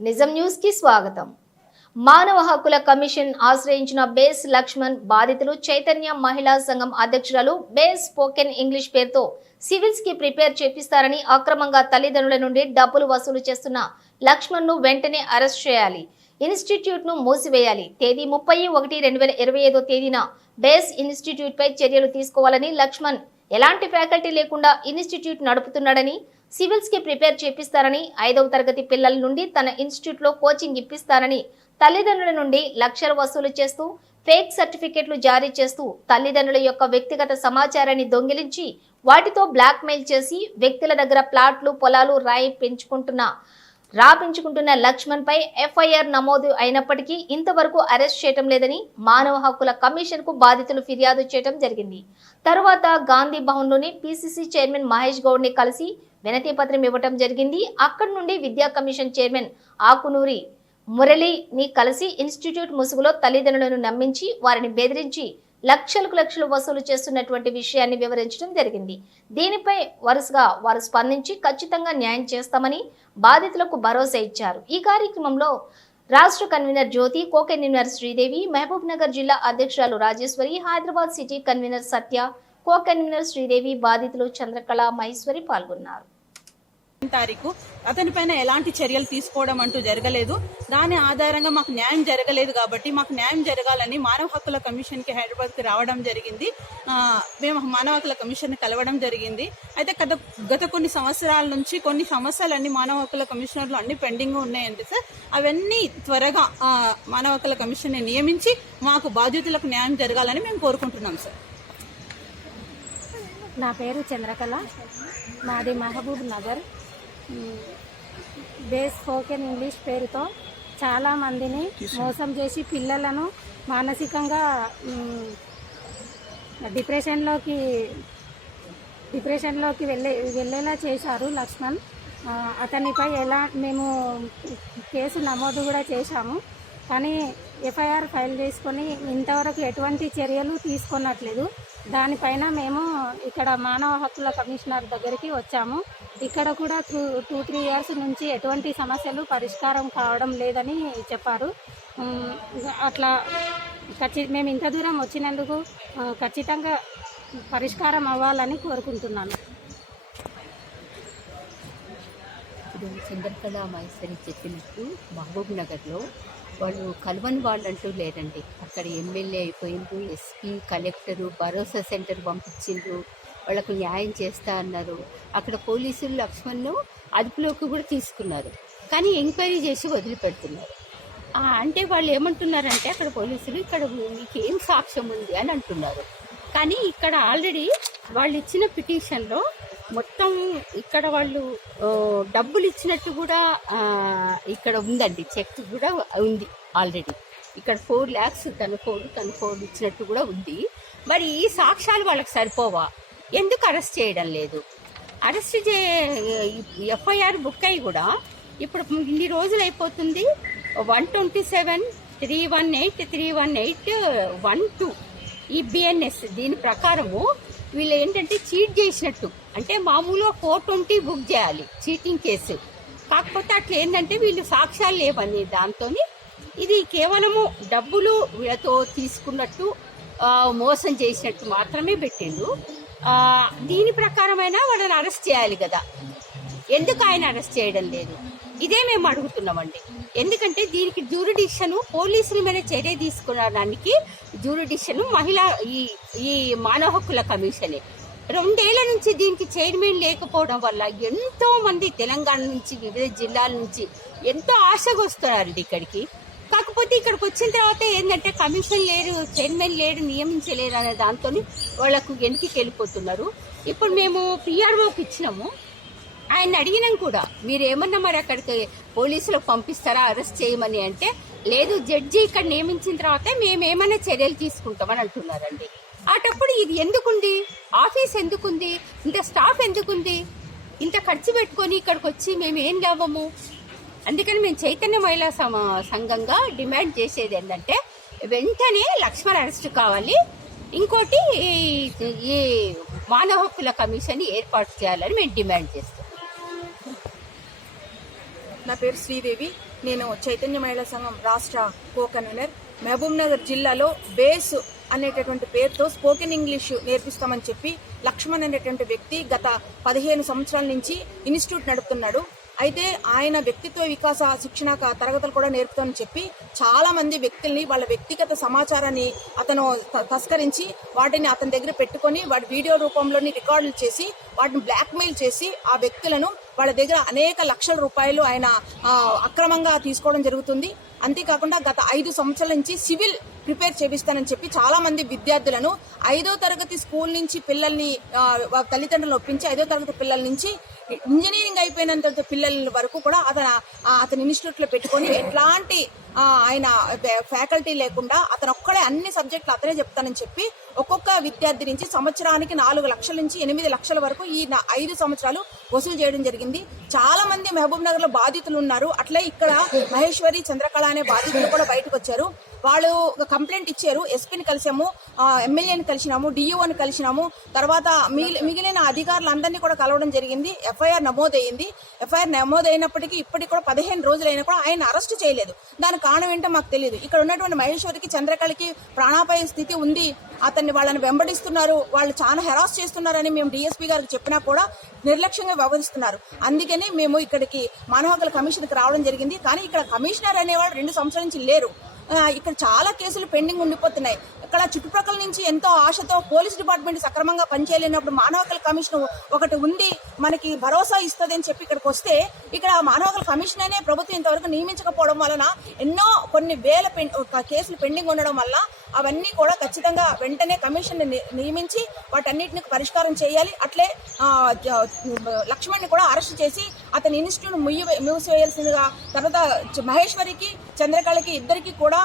నిజం న్యూస్కి స్వాగతం. మానవ హక్కుల కమిషన్ ఆశ్రయించిన బేస్ లక్ష్మణ్ బాధితులు చైతన్య మహిళా సంఘం అధ్యక్షురాలు బేస్ స్పోకెన్ ఇంగ్లీష్ పేరుతో సివిల్స్కి ప్రిపేర్ చేపిస్తారని అక్రమంగా తల్లిదండ్రుల నుండి డబ్బులు వసూలు చేస్తున్న లక్ష్మణ్ను వెంటనే అరెస్ట్ చేయాలి. ఇన్స్టిట్యూట్ను మూసివేయాలి. తేదీ ముప్పై ఒకటి రెండు వేల ఇరవై ఐదో తేదీన బేస్ ఇన్స్టిట్యూట్ పై చర్యలు తీసుకోవాలని లక్ష్మణ్ ఎలాంటి ఫ్యాకల్టీ లేకుండా ఇన్స్టిట్యూట్ నడుపుతున్నాడని సివిల్స్కి ప్రిపేర్ చేపిస్తారని ఐదవ తరగతి పిల్లల నుండి తన ఇన్స్టిట్యూట్లో కోచింగ్ ఇప్పిస్తారని తల్లిదండ్రుల నుండి లక్షలు వసూలు చేస్తూ ఫేక్ సర్టిఫికెట్లు జారీ చేస్తూ తల్లిదండ్రుల యొక్క వ్యక్తిగత సమాచారాన్ని దొంగిలించి వాటితో బ్లాక్మెయిల్ చేసి వ్యక్తుల దగ్గర ప్లాట్లు పొలాలు రాయి పెంచుకుంటున్న రాపించుకుంటున్న లక్ష్మణ్ పై ఎఫ్ఐఆర్ నమోదు అయినప్పటికీ ఇంతవరకు అరెస్ట్ చేయటం లేదని మానవ హక్కుల కమిషన్కు బాధితులు ఫిర్యాదు చేయడం జరిగింది. తరువాత గాంధీ భవన్లోని పిసిసి చైర్మన్ మహేష్ గౌడ్ని కలిసి వినతి పత్రం ఇవ్వటం జరిగింది. అక్కడి నుండి విద్యా కమిషన్ చైర్మన్ ఆకునూరి మురళిని కలిసి ఇన్స్టిట్యూట్ ముసుగులో తల్లిదండ్రులను నమ్మించి వారిని బెదిరించి లక్షలకు లక్షలు వసూలు చేస్తున్నటువంటి విషయాన్ని వివరించడం జరిగింది. దీనిపై వరుసగా వారు స్పందించి ఖచ్చితంగా న్యాయం చేస్తామని బాధితులకు భరోసా ఇచ్చారు. ఈ కార్యక్రమంలో రాష్ట్ర convener Jyothi co convener Sridevi Mahabubnagar జిల్లా అధ్యక్షురాలు Rajeshwari Hyderabad city convener Satya co convener Sridevi బాధితులు చంద్రకళ మహేశ్వరి పాల్గొన్నారు. తారీఖు. అతని పైన ఎలాంటి చర్యలు తీసుకోవడం అంటూ జరగలేదు. దాని ఆధారంగా మాకు న్యాయం జరగలేదు కాబట్టి మాకు న్యాయం జరగాలని మానవ హక్కుల కమిషన్కి హైదరాబాద్కి రావడం జరిగింది. మేము మానవ హక్కుల కమిషన్ కలవడం జరిగింది. అయితే గత గత కొన్ని సంవత్సరాల నుంచి కొన్ని సమస్యలన్నీ మానవ హక్కుల కమిషనర్లు అన్ని పెండింగ్ ఉన్నాయండి సార్. అవన్నీ త్వరగా మానవ హక్కుల కమిషన్ని నియమించి మాకు బాధ్యతలకు న్యాయం జరగాలని మేము కోరుకుంటున్నాం సార్. నా పేరు చంద్రకళ. మాది Mahabubnagar. Base spoken English పేరుతో చాలా మందిని మోసం చేసి పిల్లలను మానసికంగా డిప్రెషన్లోకి డిప్రెషన్లోకి వెళ్ళే వెళ్ళేలా చేశారు లక్ష్మణ్. అతనిపై ఎలా మేము కేసు నమోదు కూడా చేశాము. కానీ ఎఫ్ఐఆర్ ఫైల్ చేసుకొని ఇంతవరకు ఎటువంటి చర్యలు తీసుకున్నట్లేదు దానిపైన మేము ఇక్కడ మానవ హక్కుల కమిషనర్ దగ్గరికి వచ్చాము. ఇక్కడ కూడా టూ టూ త్రీ ఇయర్స్ నుంచి ఎటువంటి సమస్యలు పరిష్కారం కావడం లేదని చెప్పారు. అట్లా ఖచ్చి మేము ఇంత దూరం వచ్చినందుకు ఖచ్చితంగా పరిష్కారం అవ్వాలని కోరుకుంటున్నాను. ఇప్పుడు చంద్రకళ మహేశ్వరి చెప్పినట్టు మహబూబ్ నగర్లో వాళ్ళు కలవని వాళ్ళంటూ లేరండి. అక్కడ ఎమ్మెల్యే అయిపోయిండ్రు ఎస్పీ కలెక్టరు భరోసా సెంటర్ పంపించిండ్రు. వాళ్ళకు న్యాయం చేస్తా అన్నారు. అక్కడ పోలీసులు లక్ష్మణ్ను అదుపులోకి కూడా తీసుకున్నారు. కానీ ఎంక్వైరీ చేసి వదిలిపెడుతున్నారు. అంటే వాళ్ళు ఏమంటున్నారంటే అక్కడ పోలీసులు ఇక్కడ మీకు ఏం సాక్ష్యం ఉంది అని అంటున్నారు. కానీ ఇక్కడ ఆల్రెడీ వాళ్ళు ఇచ్చిన పిటిషన్లో మొత్తం ఇక్కడ వాళ్ళు డబ్బులు ఇచ్చినట్టు కూడా ఇక్కడ ఉందండి. చెక్ కూడా ఉంది ఆల్రెడీ. ఇక్కడ ఫోర్ ల్యాక్స్ తన ఫోర్ తన ఫోర్ ఇచ్చినట్టు కూడా ఉంది. మరి ఈ సాక్ష్యాలు వాళ్ళకి సరిపోవా? ఎందుకు అరెస్ట్ చేయడం లేదు? అరెస్ట్ చే ఎఫ్ఐఆర్ బుక్ అయ్యి కూడా ఇప్పుడు ఇన్ని రోజులు అయిపోతుంది. One twenty seven three one eight three one eight one two ఈ బిఎన్ఎస్ దీని ప్రకారము వీళ్ళు ఏంటంటే చీట్ చేసినట్టు. అంటే మామూలుగా ఫోర్ ట్వంటీ బుక్ చేయాలి చీటింగ్ కేసు. కాకపోతే అట్లా ఏంటంటే వీళ్ళు సాక్ష్యాలు లేవని దాంతో ఇది కేవలము డబ్బులు వీళ్ళతో తీసుకున్నట్టు మోసం చేసినట్టు మాత్రమే పెట్టిండు దీని ప్రకారమైనా వాళ్ళని అరెస్ట్ చేయాలి కదా. ఎందుకు ఆయన అరెస్ట్ చేయడం లేదు? ఇదే మేము అడుగుతున్నామండి. ఎందుకంటే దీనికి జ్యూరిడిక్షన్ పోలీసుల మీద చర్య తీసుకునడానికి జ్యూరిడిక్షన్ మహిళా ఈ ఈ మానవ హక్కుల కమిషనే. రెండేళ్ళ నుంచి దీనికి చైర్మన్ లేకపోవడం వల్ల ఎంతో మంది తెలంగాణ నుంచి వివిధ జిల్లాల నుంచి ఎంతో ఆశగా వస్తున్నారండి ఇక్కడికి. కాకపోతే ఇక్కడికి వచ్చిన తర్వాత ఏంటంటే కమిషన్ లేరు చైర్మన్ లేడు నియమించలేరు అనే దాంతో వాళ్ళకు వెనక్కి వెళ్ళిపోతున్నారు. ఇప్పుడు మేము పిఆర్ఓకి ఇచ్చినాము. ఆయన అడిగినాం కూడా మీరు ఏమన్నా మరి అక్కడికి పోలీసులకు పంపిస్తారా? అరెస్ట్ చేయమని అంటే లేదు జడ్జి ఇక్కడ నియమించిన తర్వాత మేము ఏమైనా చర్యలు తీసుకుంటామని అంటున్నారండి. అటప్పుడు ఇది ఎందుకుంది? ఆఫీస్ ఎందుకుంది? ఇంత స్టాఫ్ ఎందుకుంది? ఇంత ఖర్చు పెట్టుకొని ఇక్కడికి వచ్చి మేము ఏం లాభము? అందుకని మేము చైతన్య మహిళా సమ సంఘంగా డిమాండ్ చేసేది ఏంటంటే వెంటనే లక్ష్మణ్ అరెస్ట్ కావాలి. ఇంకోటి ఈ- ఈ మానవ హక్కుల కమిషన్ ఏర్పాటు చేయాలని మేము డిమాండ్ చేస్తాం. నా పేరు శ్రీదేవి. నేను చైతన్య మహిళా సంఘం రాష్ట్ర కో కన్వీనర్ మహబూబ్ నగర్ జిల్లాలో బేస్ అనేటటువంటి పేరుతో స్పోకెన్ ఇంగ్లీష్ నేర్పిస్తామని చెప్పి లక్ష్మణ్ అనేటువంటి వ్యక్తి గత పదిహేను సంవత్సరాల నుంచి ఇన్స్టిట్యూట్ నడుపుతున్నాడు. అయితే ఆయన వ్యక్తిత్వ వికాస శిక్షణ తరగతులు కూడా నేర్పుతామని చెప్పి చాలా మంది వ్యక్తుల్ని వాళ్ళ వ్యక్తిగత సమాచారాన్ని అతను త- తస్కరించి వాటిని అతని దగ్గర పెట్టుకొని వాటి వీడియో రూపంలోని రికార్డులు చేసి వాటిని బ్లాక్మెయిల్ చేసి ఆ వ్యక్తులను వాళ్ళ దగ్గర అనేక లక్షల రూపాయలు ఆయన అక్రమంగా తీసుకోవడం జరుగుతుంది. అంతేకాకుండా గత ఐదు సంవత్సరాల నుంచి సివిల్ ప్రిపేర్ చేపిస్తానని చెప్పి చాలా మంది విద్యార్థులను ఐదో తరగతి స్కూల్ నుంచి పిల్లల్ని తల్లిదండ్రులు ఒప్పించి ఐదో తరగతి పిల్లల నుంచి ఇంజనీరింగ్ అయిపోయినంత పిల్లల వరకు కూడా అతను అతని ఇన్స్టిట్యూట్లో పెట్టుకొని ఎట్లాంటి ఆయన ఫ్యాకల్టీ లేకుండా అతను ఒక్కడే అన్ని సబ్జెక్టులు అతనే చెప్తానని చెప్పి ఒక్కొక్క విద్యార్థి నుంచి సంవత్సరానికి నాలుగు లక్షల నుంచి ఎనిమిది లక్షల వరకు ఈ ఐదు సంవత్సరాలు వసూలు చేయడం జరిగింది. చాలా మంది మహబూబ్ నగర్లో బాధితులు ఉన్నారు. అట్లే ఇక్కడ మహేశ్వరి చంద్రకళ అనే బాధితులు కూడా బయటకు వచ్చారు. వాళ్ళు ఒక కంప్లైంట్ ఇచ్చారు. ఎస్పీని కలిసాము ఎమ్మెల్యేని కలిసినాము డిఈఓని కలిసినాము. తర్వాత మిగిలి- మిగిలిన అధికారులందరినీ కూడా కలవడం జరిగింది. ఎఫ్ఐఆర్ నమోదయ్యింది. ఎఫ్ఐఆర్ నమోదైనప్పటికీ ఇప్పటికి కూడా పదిహేను రోజులైనా కూడా ఆయన అరెస్ట్ చేయలేదు. దానికి కారణం ఏంటో మాకు తెలియదు ఇక్కడ ఉన్నటువంటి మహేశ్వరికి చంద్రకళకి ప్రాణాపాయ స్థితి ఉంది. అతన్ని వాళ్ళని వెంబడిస్తున్నారు. వాళ్ళు చాలా హెరాస్ చేస్తున్నారని మేము డిఎస్పీ గారికి చెప్పినా కూడా నిర్లక్ష్యంగా వ్యవహరిస్తున్నారు. అందుకని మేము ఇక్కడికి మానవ హక్కుల కమిషన్కి రావడం జరిగింది. కానీ ఇక్కడ కమిషనర్ అనేవాళ్ళు రెండు సంవత్సరాల నుంచి లేరు. ఇక్కడ చాలా కేసులు పెండింగ్ ఉండిపోతున్నాయి. ఇక్కడ చుట్టుప్రక్కల నుంచి ఎంతో ఆశతో పోలీస్ డిపార్ట్మెంట్ సక్రమంగా పనిచేయలేనప్పుడు మానవ హక్కుల కమిషన్ ఒకటి ఉంది మనకి భరోసా ఇస్తుంది అని చెప్పి ఇక్కడికి వస్తే ఇక్కడ మానవ హక్కుల కమిషన్ అనే ప్రభుత్వం ఇంతవరకు నియమించకపోవడం వలన ఎన్నో కొన్ని వేల ఒక కేసులు పెండింగ్ ఉండడం వల్ల అవన్నీ కూడా ఖచ్చితంగా వెంటనే కమిషన్ నియమించి వాటన్నిటిని పరిష్కారం చేయాలి. అట్లే లక్ష్మణ్ని కూడా అరెస్ట్ చేసి అతని ఇన్స్టిట్యూట్ ముయ్యి మూసివేయాల్సిందిగా తర్వాత మహేశ్వరికి చంద్రకళకి ఇద్దరికి కూడా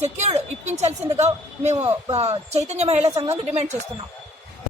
సెక్యూర్ ఇప్పించాల్సిందిగా మేము చైతన్య మహిళా సంఘంకి డిమాండ్ చేస్తున్నాం.